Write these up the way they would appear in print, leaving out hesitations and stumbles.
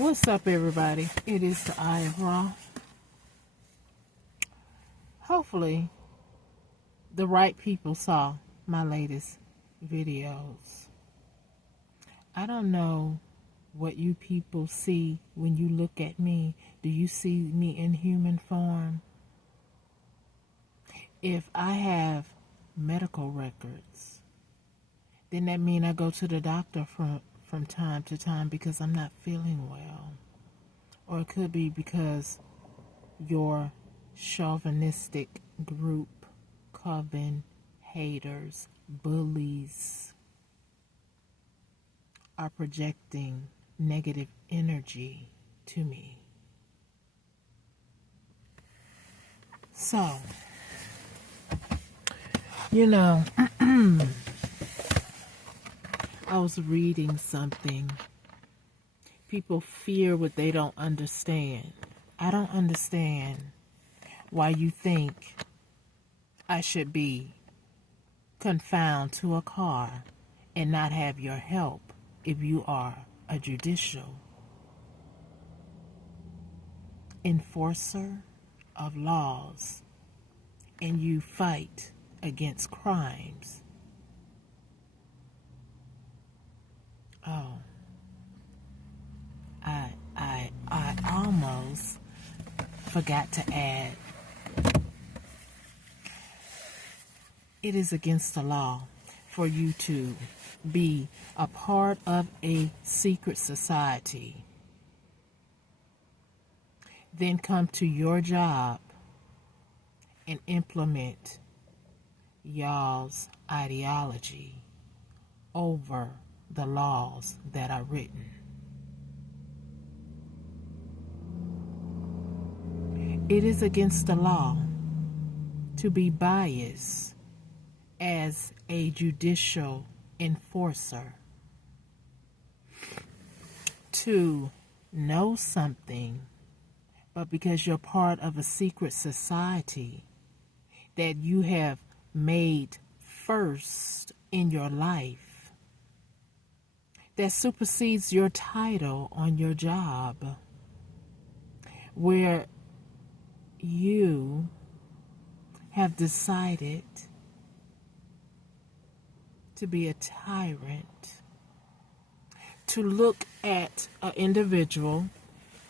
What's up, everybody? It is the Eye of Ra. Hopefully, the right people saw my latest videos. I don't know what you people see when you look at me. Do you see me in human form? If I have medical records, then that means I go to the doctor from time to time because I'm not feeling well. Or it could be because your chauvinistic group, coven, haters, bullies are projecting negative energy to me. So, I was reading something. People fear what they don't understand. I don't understand why you think I should be confined to a car and not have your help if you are a judicial enforcer of laws and you fight against crimes. Oh, I almost forgot to add, it is against the law for you to be a part of a secret society, then come to your job and implement y'all's ideology over the laws that are written. It is against the law to be biased as a judicial enforcer, to know something, but because you're part of a secret society that you have made first in your life, that supersedes your title on your job, where you have decided to be a tyrant, to look at an individual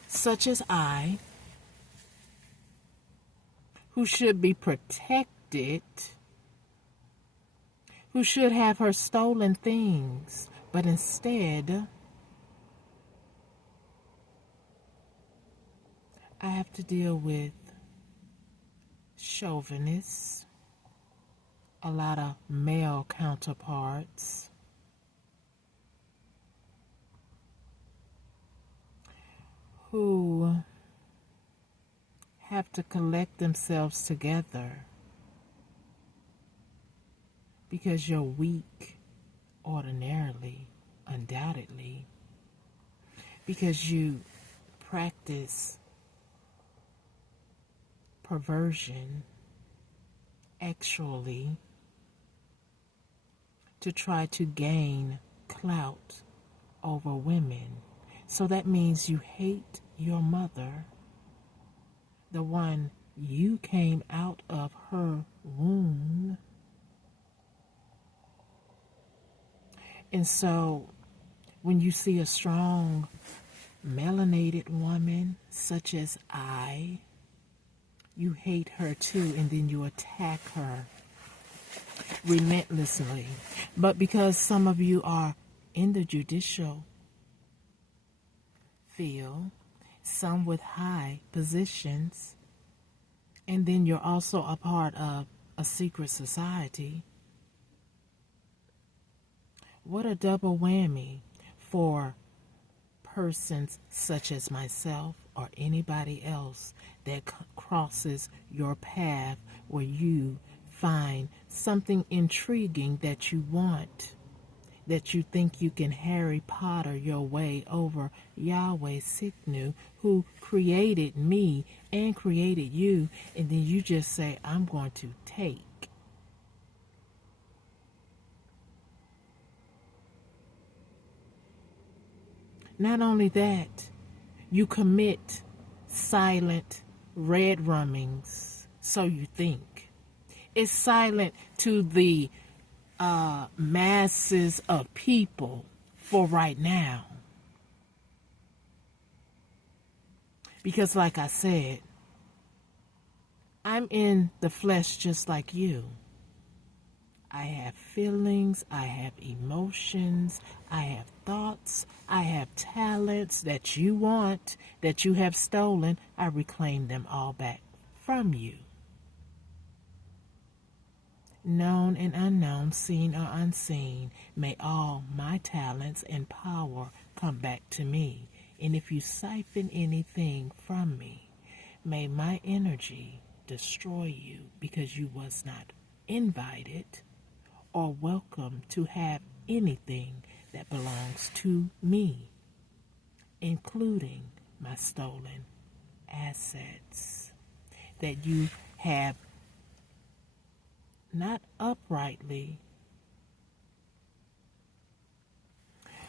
such as I, who should be protected, who should have her stolen things, but instead I have to deal with chauvinists, a lot of male counterparts who have to collect themselves together because you're weak ordinarily, undoubtedly, because you practice perversion actually to try to gain clout over women. So that means you hate your mother, the one you came out of her womb. And so when you see a strong melanated woman such as I, you hate her too, and then you attack her relentlessly. But because some of you are in the judicial field, some with high positions, and then you're also a part of a secret society, what a double whammy for persons such as myself or anybody else that crosses your path where you find something intriguing that you want, that you think you can Harry Potter your way over Yahweh Siknu, who created me and created you, and then you just say, I'm going to take. Not only that, You commit silent red rummings, so you think. It's silent to the masses of people for right now. Because like I said, I'm in the flesh just like you. I have feelings, I have emotions, I have thoughts, I have talents that you want, that you have stolen. I reclaim them all back from you. Known and unknown, seen or unseen, may all my talents and power come back to me. And if you siphon anything from me, may my energy destroy you because you was not invited or welcome to have anything that belongs to me, including my stolen assets that you have not uprightly,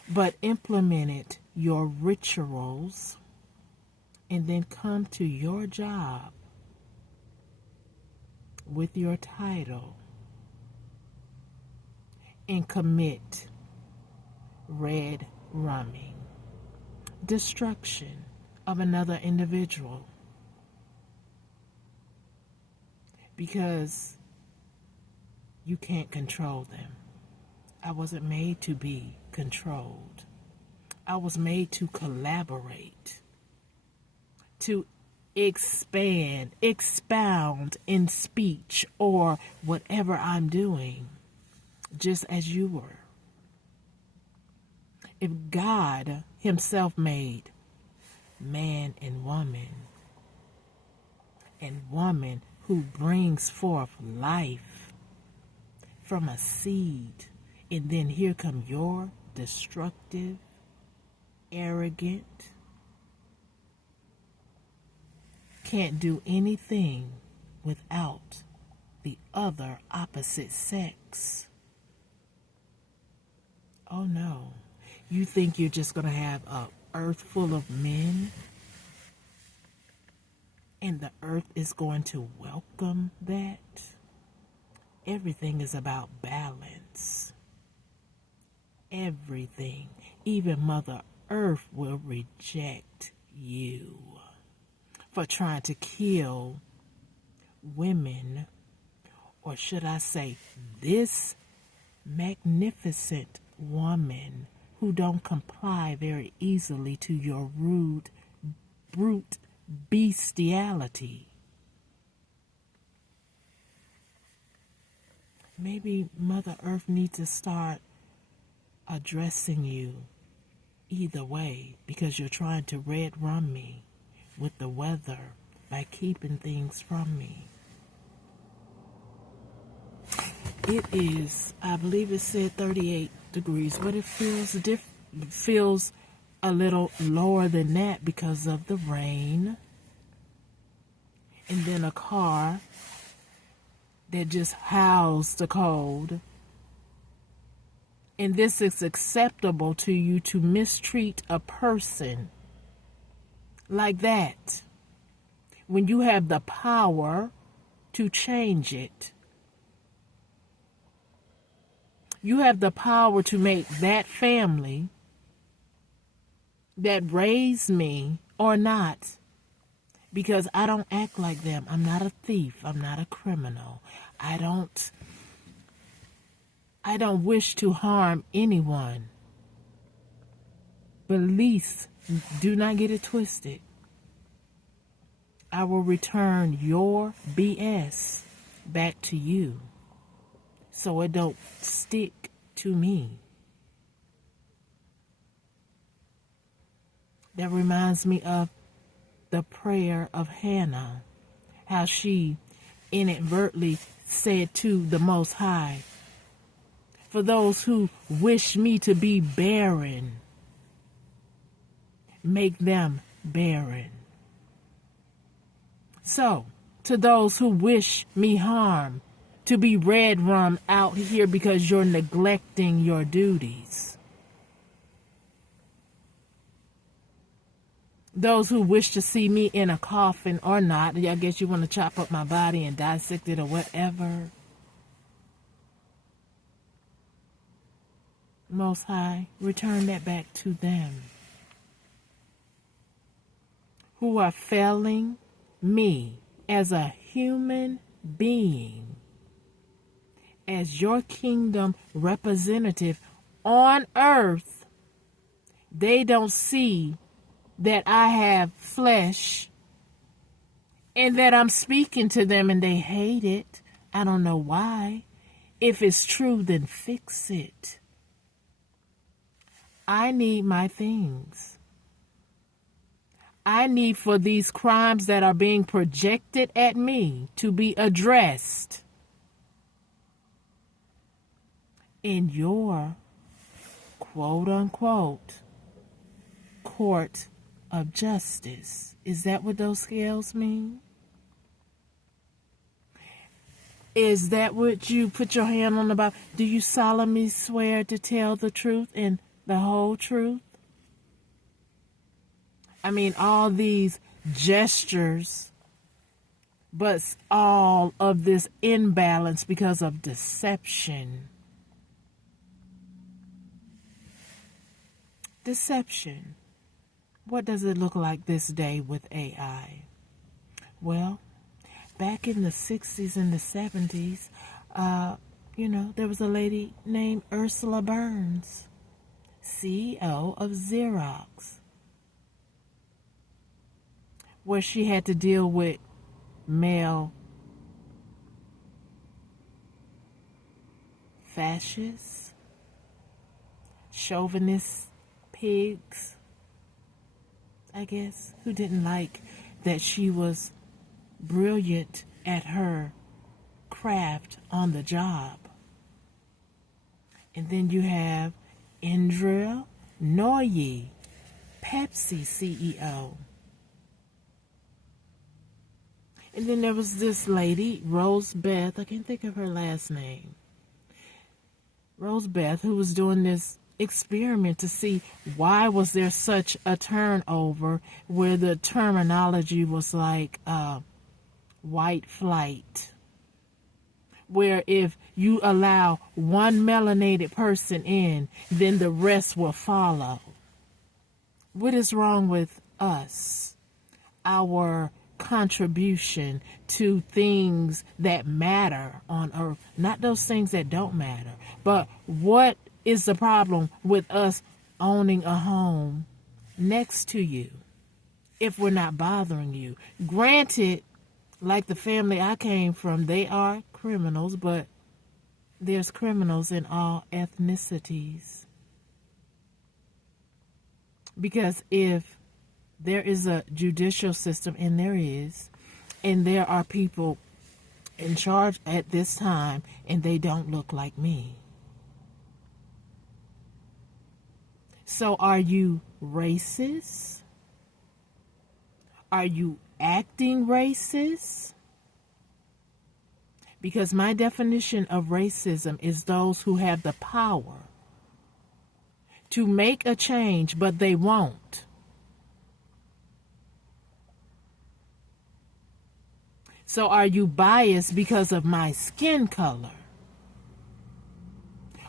but implemented your rituals and then come to your job with your title and commit red rumming, destruction of another individual, because you can't control them. I wasn't made to be controlled. I was made to collaborate, to expand, expound in speech or whatever I'm doing, just as you were. If God himself made man and woman who brings forth life from a seed, and then here come your destructive, arrogant, can't do anything without the other opposite sex. Oh no. You think you're just going to have an earth full of men? And the earth is going to welcome that? Everything is about balance. Everything. Even Mother Earth will reject you for trying to kill women, or should I say, this magnificent woman who don't comply very easily to your rude, brute bestiality. Maybe Mother Earth needs to start addressing you either way, because you're trying to red rum me with the weather by keeping things from me. It is, I believe it said 38 degrees, but it feels a little lower than that because of the rain, and then a car that just howls the cold. And this is acceptable to you, to mistreat a person like that when you have the power to change it. You have the power to make that family that raised me or not, because I don't act like them. I'm not a thief. I'm not a criminal. I don't wish to harm anyone. But please, do not get it twisted. I will return your BS back to you, so it don't stick to me. That reminds me of the prayer of Hannah, how she inadvertently said to the Most High, for those who wish me to be barren, make them barren. So, to those who wish me harm, to be red rum out here because you're neglecting your duties, Those who wish to see me in a coffin or not, I guess you want to chop up my body and dissect it or whatever. Most High, return that back to them who are failing me as a human being, as your kingdom representative on earth. They don't see that I have flesh and that I'm speaking to them, and they hate it. I don't know why. If it's true, then fix it. I need my things. I need for these crimes that are being projected at me to be addressed in your quote-unquote court of justice. Is that what those scales mean? Is that what you put your hand on about? Do you solemnly swear to tell the truth and the whole truth? I mean, all these gestures, but all of this imbalance because of deception. Deception. What does it look like this day with AI? Well, back in the 60s and the 70s, there was a lady named Ursula Burns, CEO of Xerox, where she had to deal with male fascists, chauvinist pigs, I guess, who didn't like that she was brilliant at her craft on the job. And then you have Indra Nooyi, Pepsi CEO. And then there was this lady, Rose Beth, I can't think of her last name, Rose Beth, who was doing this experiment to see why was there such a turnover where the terminology was like white flight, where if you allow one melanated person in, then the rest will follow. What is wrong with us? Our contribution to things that matter on earth, not those things that don't matter. But what is the problem with us owning a home next to you if we're not bothering you? Granted, like the family I came from, they are criminals, but there's criminals in all ethnicities. Because if there is a judicial system, and there are people in charge at this time, and they don't look like me. So are you racist? Are you acting racist? Because my definition of racism is those who have the power to make a change, but they won't. So are you biased because of my skin color?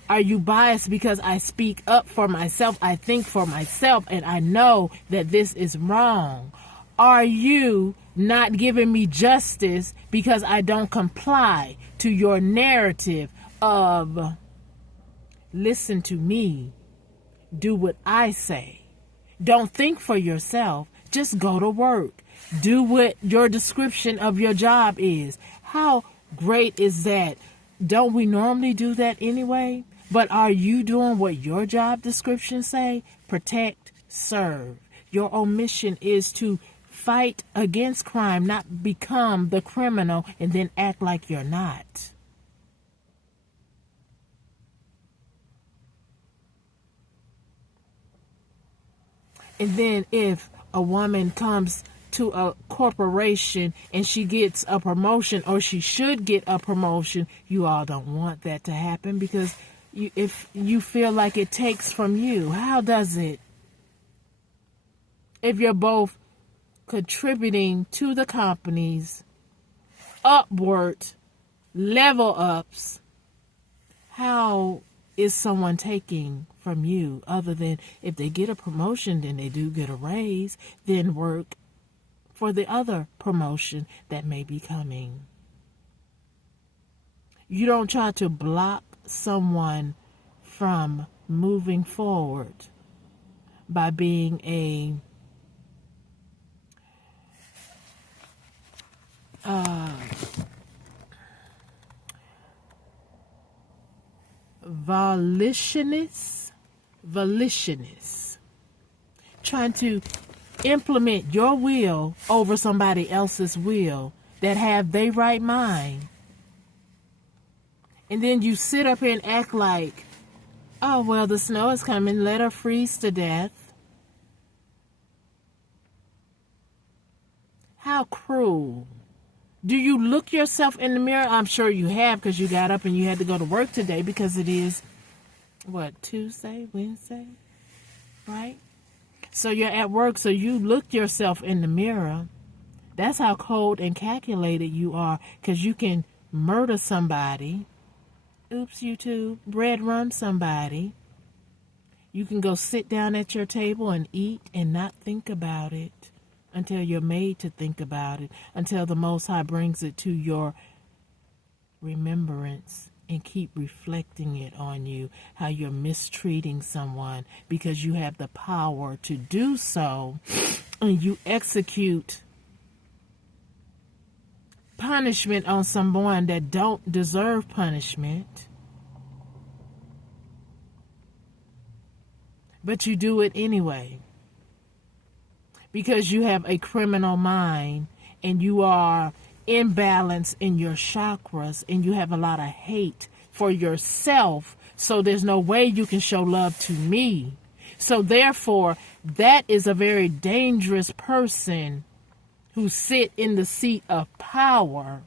Are you biased because I speak up for myself, I think for myself, and I know that this is wrong? Are you not giving me justice because I don't comply to your narrative of listen to me, do what I say? Don't think for yourself, just go to work. Do what your description of your job is. How great is that? Don't we normally do that anyway? But are you doing what your job description say? Protect, serve. Your omission is to fight against crime, not become the criminal and then act like you're not. And then if a woman comes to a corporation and she gets a promotion, or she should get a promotion, you all don't want that to happen because if you feel like it takes from you. How does it? if you're both contributing to the company's upward level ups, how is someone taking from you other than if they get a promotion, then they do get a raise, then work for the other promotion that may be coming. You don't try to block someone from moving forward by being a volitionist, trying to implement your will over somebody else's will that have their right mind. And then you sit up here and act like, oh, well, the snow is coming, let her freeze to death. How cruel. Do you look yourself in the mirror? I'm sure you have, because you got up and you had to go to work today, because it is, Tuesday, Wednesday, right? So you're at work, so you look yourself in the mirror. That's how cold and calculated you are, because you can murder somebody. Oops, YouTube. Bread run somebody. You can go sit down at your table and eat and not think about it until you're made to think about it, until the Most High brings it to your remembrance, and keep reflecting it on you, how you're mistreating someone because you have the power to do so, and you execute punishment on someone that don't deserve punishment, but you do it anyway because you have a criminal mind and you are imbalanced in your chakras and you have a lot of hate for yourself, so there's no way you can show love to me. So therefore, that is a very dangerous person who sit in the seat of power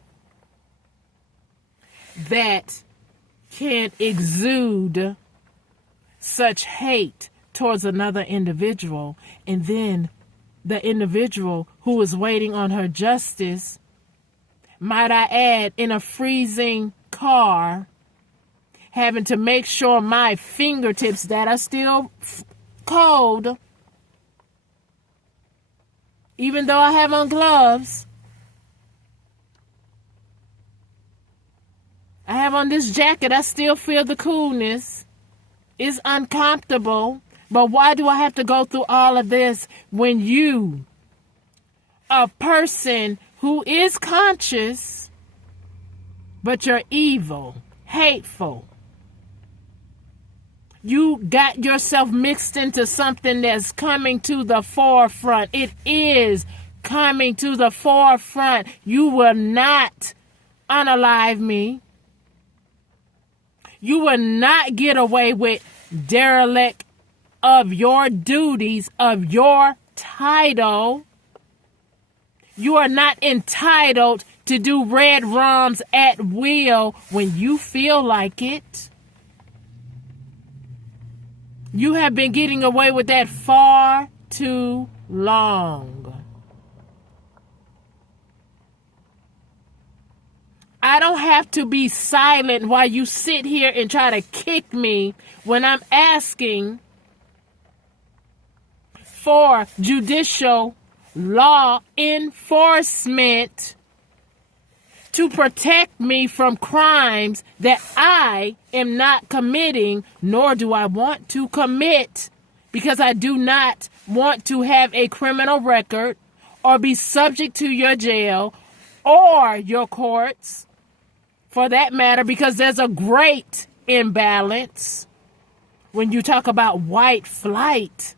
that can exude such hate towards another individual, and then the individual who is waiting on her justice, might I add, in a freezing car, having to make sure my fingertips that are still cold, even though I have on gloves, I have on this jacket, I still feel the coolness. It's uncomfortable, but why do I have to go through all of this when you, a person who is conscious, but you're evil, hateful, you got yourself mixed into something that's coming to the forefront. It is coming to the forefront. You will not unalive me. You will not get away with derelict of your duties, of your title. You are not entitled to do red rums at will when you feel like it. You have been getting away with that far too long. I don't have to be silent while you sit here and try to kick me when I'm asking for judicial law enforcement to protect me from crimes that I am not committing, nor do I want to commit, because I do not want to have a criminal record or be subject to your jail or your courts, for that matter, because there's a great imbalance when you talk about white flight.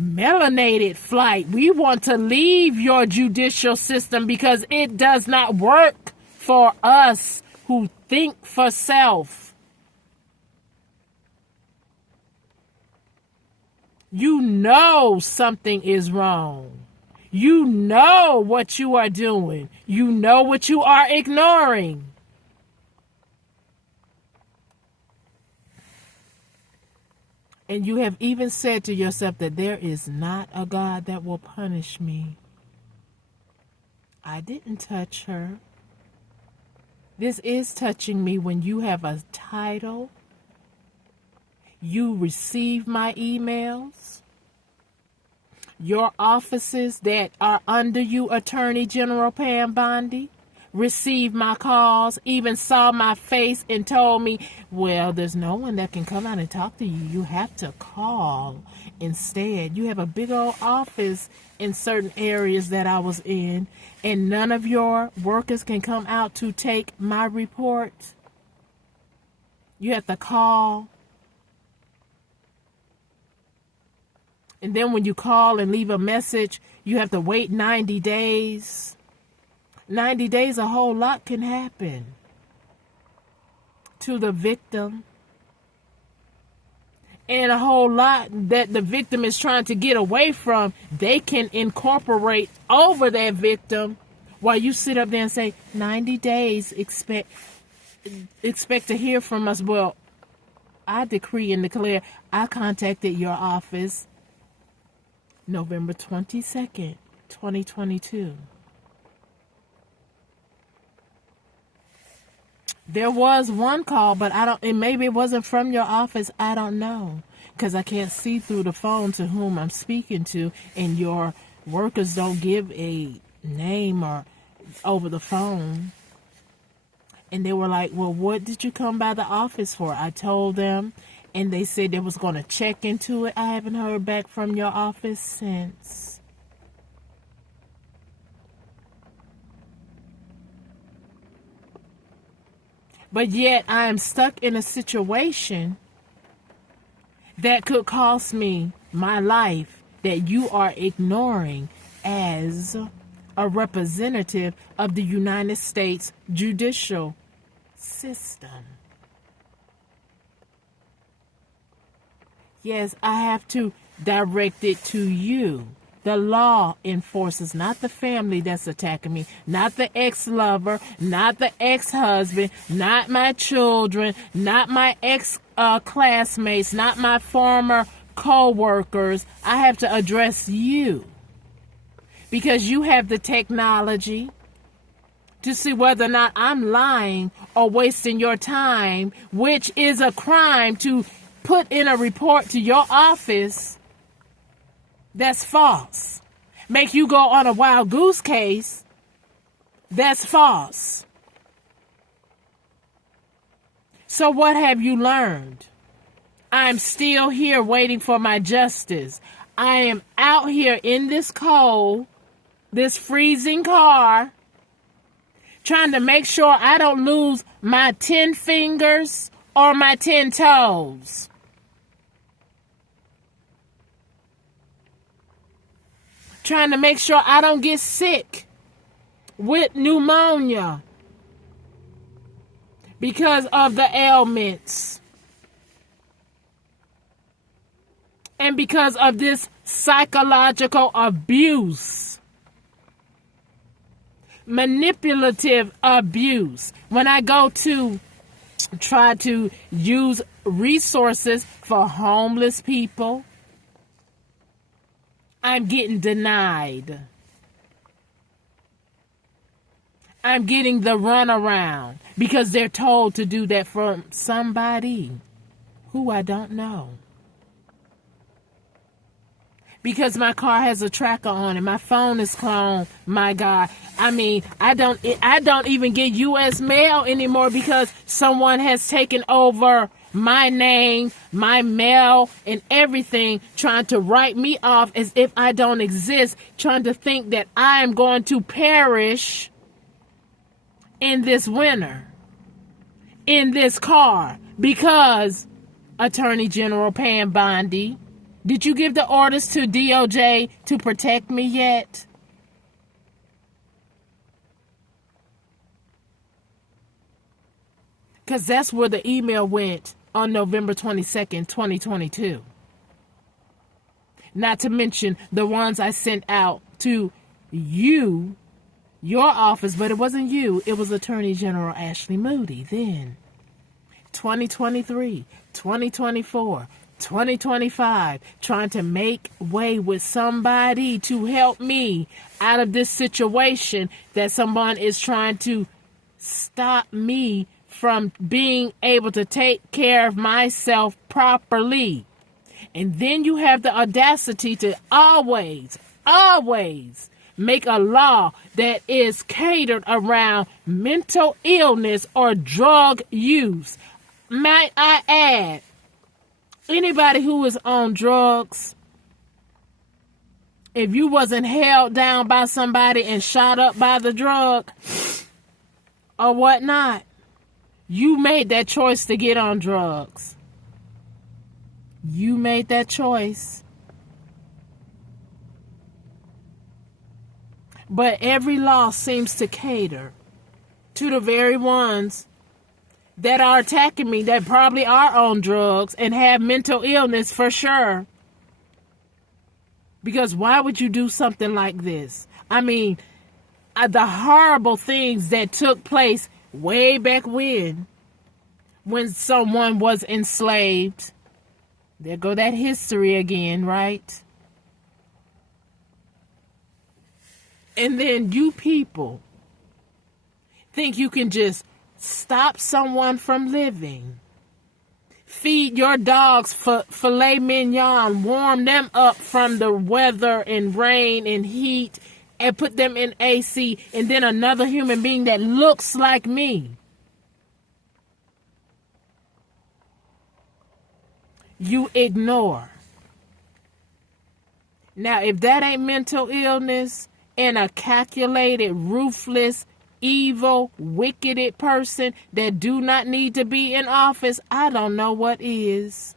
Melanated flight. We want to leave your judicial system because it does not work for us who think for self. You know something is wrong. You know what you are doing. You know what you are ignoring. And you have even said to yourself that there is not a God that will punish me. I didn't touch her. This is touching me when you have a title. You receive my emails. Your offices that are under you, Attorney General Pam Bondi, received my calls, even saw my face and told me, well, there's no one that can come out and talk to you. You have to call instead. You have a big old office in certain areas that I was in, and none of your workers can come out to take my report. You have to call. And then when you call and leave a message, you have to wait 90 days. 90 days, a whole lot can happen to the victim. And a whole lot that the victim is trying to get away from, they can incorporate over that victim while you sit up there and say, 90 days, expect to hear from us. Well, I decree and declare, I contacted your office November 22nd, 2022. There was one call, but and maybe it wasn't from your office. I don't know, because I can't see through the phone to whom I'm speaking to, and your workers don't give a name or over the phone. And they were like, well, what did you come by the office for? I told them, and they said they was going to check into it. I haven't heard back from your office since. But yet I am stuck in a situation that could cost me my life, that you are ignoring as a representative of the United States judicial system. Yes, I have to direct it to you. The law enforces, not the family that's attacking me, not the ex-lover, not the ex-husband, not my children, not my ex-classmates, not my former co-workers. I have to address you because you have the technology to see whether or not I'm lying or wasting your time, which is a crime to put in a report to your office that's false. Make you go on a wild goose case that's false. So what have you learned? I'm still here waiting for my justice. I am out here in this cold, this freezing car, trying to make sure I don't lose my 10 fingers or my 10 toes. Trying to make sure I don't get sick with pneumonia because of the ailments and because of this psychological abuse, manipulative abuse. When I go to try to use resources for homeless people, I'm getting denied. I'm getting the runaround because they're told to do that from somebody who I don't know. Because my car has a tracker on it. My phone is cloned. My God. I mean, I don't even get U.S. mail anymore because someone has taken over my name, my mail, and everything, trying to write me off as if I don't exist, trying to think that I am going to perish in this winter, in this car, because Attorney General Pam Bondi, did you give the orders to DOJ to protect me yet? Because that's where the email went on November 22nd, 2022. Not to mention the ones I sent out to you, your office, but it wasn't you. It was Attorney General Ashley Moody then. 2023, 2024, 2025, trying to make way with somebody to help me out of this situation that someone is trying to stop me from being able to take care of myself properly. And then you have the audacity to always make a law that is catered around mental illness or drug use. Might I add, anybody who is on drugs, if you wasn't held down by somebody and shot up by the drug or whatnot, you made that choice to get on drugs. You made that choice. But every law seems to cater to the very ones that are attacking me, that probably are on drugs and have mental illness for sure. Because why would you do something like this? I mean, the horrible things that took place way back when someone was enslaved. There go that history again, right? And then you people think you can just stop someone from living. Feed your dogs filet mignon, warm them up from the weather and rain and heat, and put them in AC, and then another human being that looks like me, you ignore. Now, if that ain't mental illness and a calculated, ruthless, evil, wicked person that do not need to be in office, I don't know what is.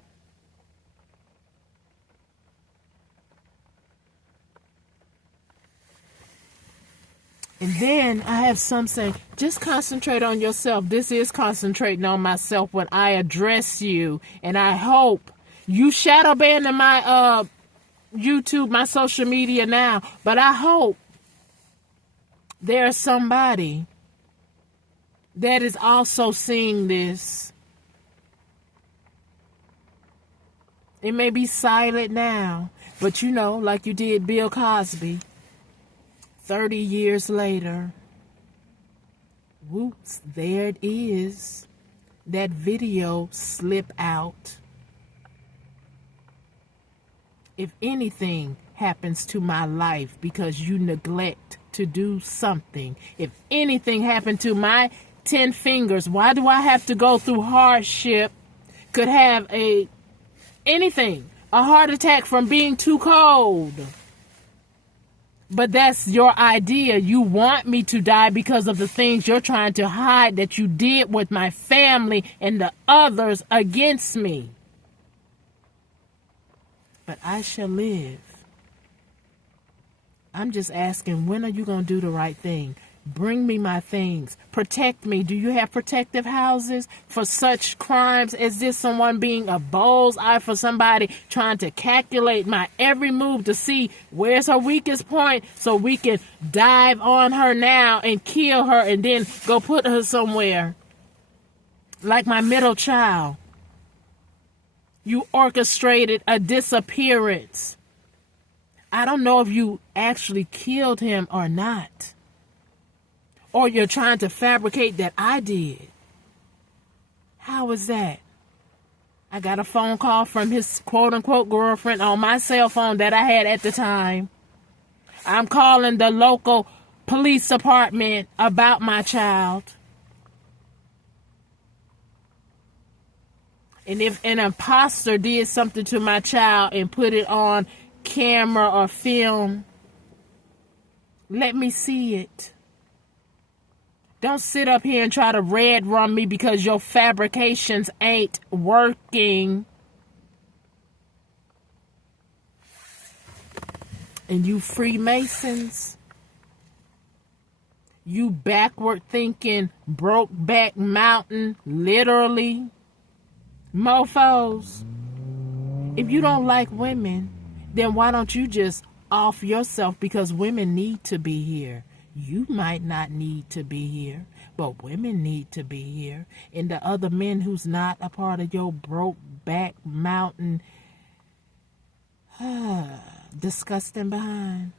And then I have some say, just concentrate on yourself. This is concentrating on myself when I address you. And I hope you shadow banning my YouTube, my social media now. But I hope there's somebody that is also seeing this. It may be silent now, but you know, like you did Bill Cosby, 30 years later, whoops, there it is. That video slip out. If anything happens to my life because you neglect to do something, if anything happened to my 10 fingers, why do I have to go through hardship? Could have a heart attack from being too cold. But that's your idea. You want me to die because of the things you're trying to hide that you did with my family and the others against me. But I shall live. I'm just asking, when are you going to do the right thing? Bring me my things. Protect me. Do you have protective houses for such crimes as this? Someone being a bullseye for somebody trying to calculate my every move to see where's her weakest point so we can dive on her now and kill her and then go put her somewhere. Like my middle child. You orchestrated a disappearance. I don't know if you actually killed him or not. Or you're trying to fabricate that I did. How is that? I got a phone call from his quote-unquote girlfriend on my cell phone that I had at the time. I'm calling the local police department about my child. And if an imposter did something to my child and put it on camera or film, let me see it. Don't sit up here and try to red run me because your fabrications ain't working. And you Freemasons, you backward thinking, broke back mountain, literally, mofos. If you don't like women, then why don't you just off yourself? Because women need to be here. You might not need to be here, but women need to be here. And the other men who's not a part of your broke back mountain Disgusting behind.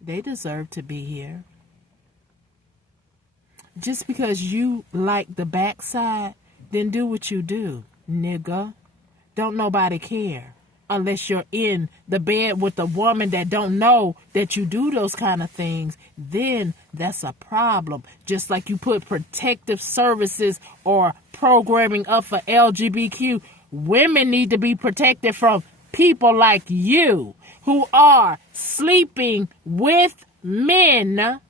They deserve to be here. Just because you like the backside, then do what you do, nigga. Don't nobody care. Unless you're in the bed with a woman that don't know that you do those kind of things, then that's a problem. Just like you put protective services or programming up for LGBTQ, women need to be protected from people like you who are sleeping with men,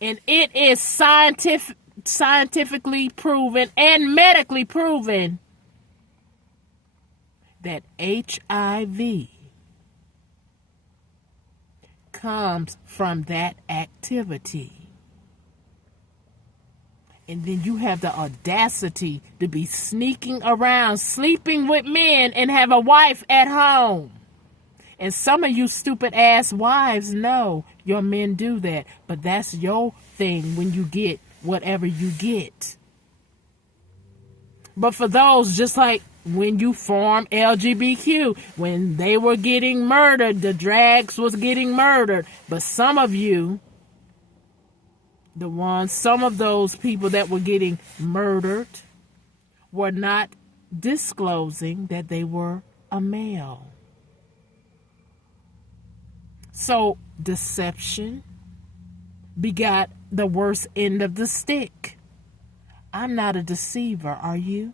and it is scientifically proven and medically proven that HIV comes from that activity. And then you have the audacity to be sneaking around, sleeping with men, and have a wife at home. And some of you stupid ass wives know your men do that. But that's your thing when you get whatever you get. But for those, just like when you form LGBTQ, when they were getting murdered, the drags was getting murdered. But some of you, some of those people that were getting murdered were not disclosing that they were a male. So deception begot the worst end of the stick. I'm not a deceiver, are you?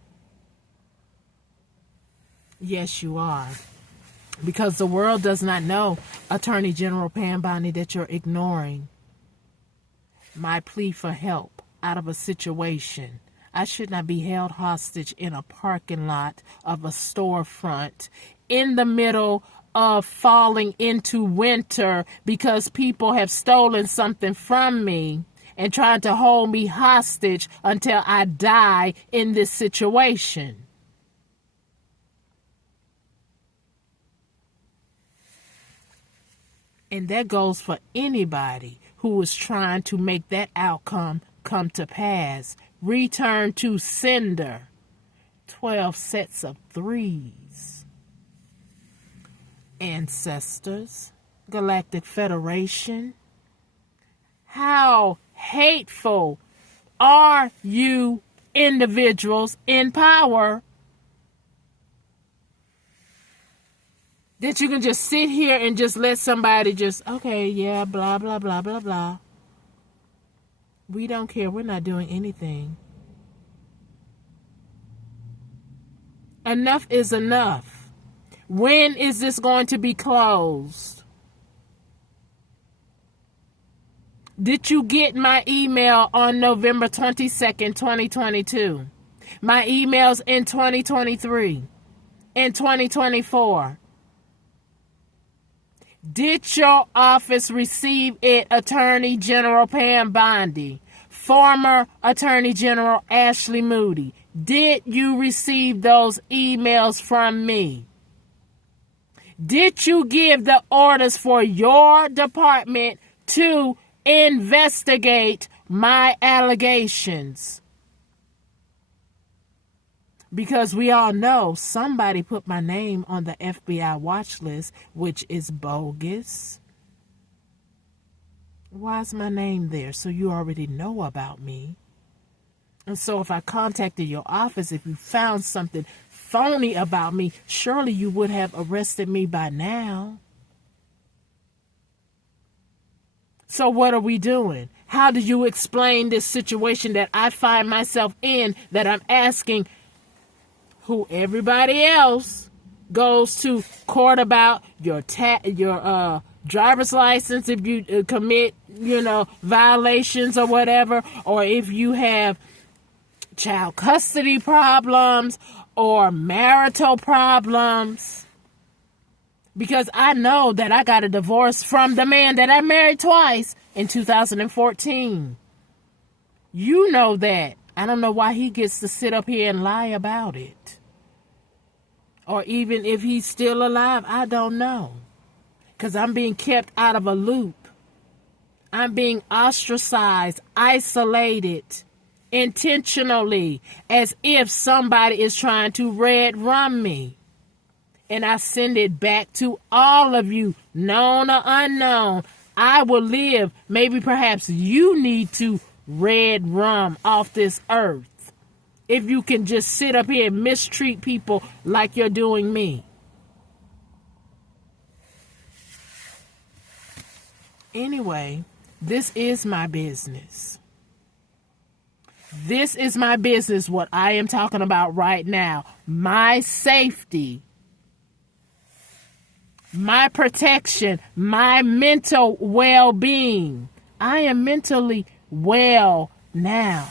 Yes, you are. Because the world does not know, Attorney General Pam Bondi, that you're ignoring my plea for help out of a situation. I should not be held hostage in a parking lot of a storefront in the middle of falling into winter because people have stolen something from me and trying to hold me hostage until I die in this situation. And that goes for anybody who is trying to make that outcome come to pass. Return to sender. 12 sets of 3s. Ancestors. Galactic Federation. How hateful are you individuals in power that you can just sit here and just let somebody just, okay, yeah, blah, blah, blah, blah, blah. We don't care. We're not doing anything. Enough is enough. When is this going to be closed? Did you get my email on November 22nd, 2022? My emails in 2023, in 2024. Did your office receive it, Attorney General Pam Bondi? Former Attorney General Ashley Moody? Did you receive those emails from me? Did you give the orders for your department to investigate my allegations? Because we all know somebody put my name on the FBI watch list, which is bogus. Why is my name there? So you already know about me. And so if I contacted your office, if you found something phony about me, surely you would have arrested me by now. So what are we doing? How do you explain this situation that I find myself in, that I'm asking who everybody else goes to court about, your driver's license if you commit, violations or whatever, or if you have child custody problems or marital problems? Because I know that I got a divorce from the man that I married twice in 2014. You know that. I don't know why he gets to sit up here and lie about it. Or even if he's still alive, I don't know. Because I'm being kept out of a loop. I'm being ostracized, isolated, intentionally, as if somebody is trying to red rum me. and I send it back to all of you, known or unknown. I will live. Maybe perhaps you need to red rum off this earth if you can just sit up here and mistreat people like you're doing me. Anyway, this is my business. This is my business, what I am talking about right now. My safety, my protection, my mental well-being. I am mentally well now.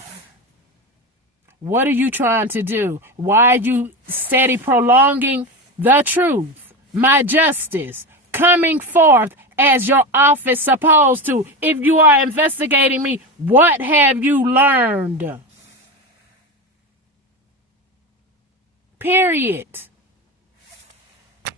What are you trying to do? Why are you steady prolonging the truth, my justice, coming forth as your office supposed to? If you are investigating me, what have you learned? Period.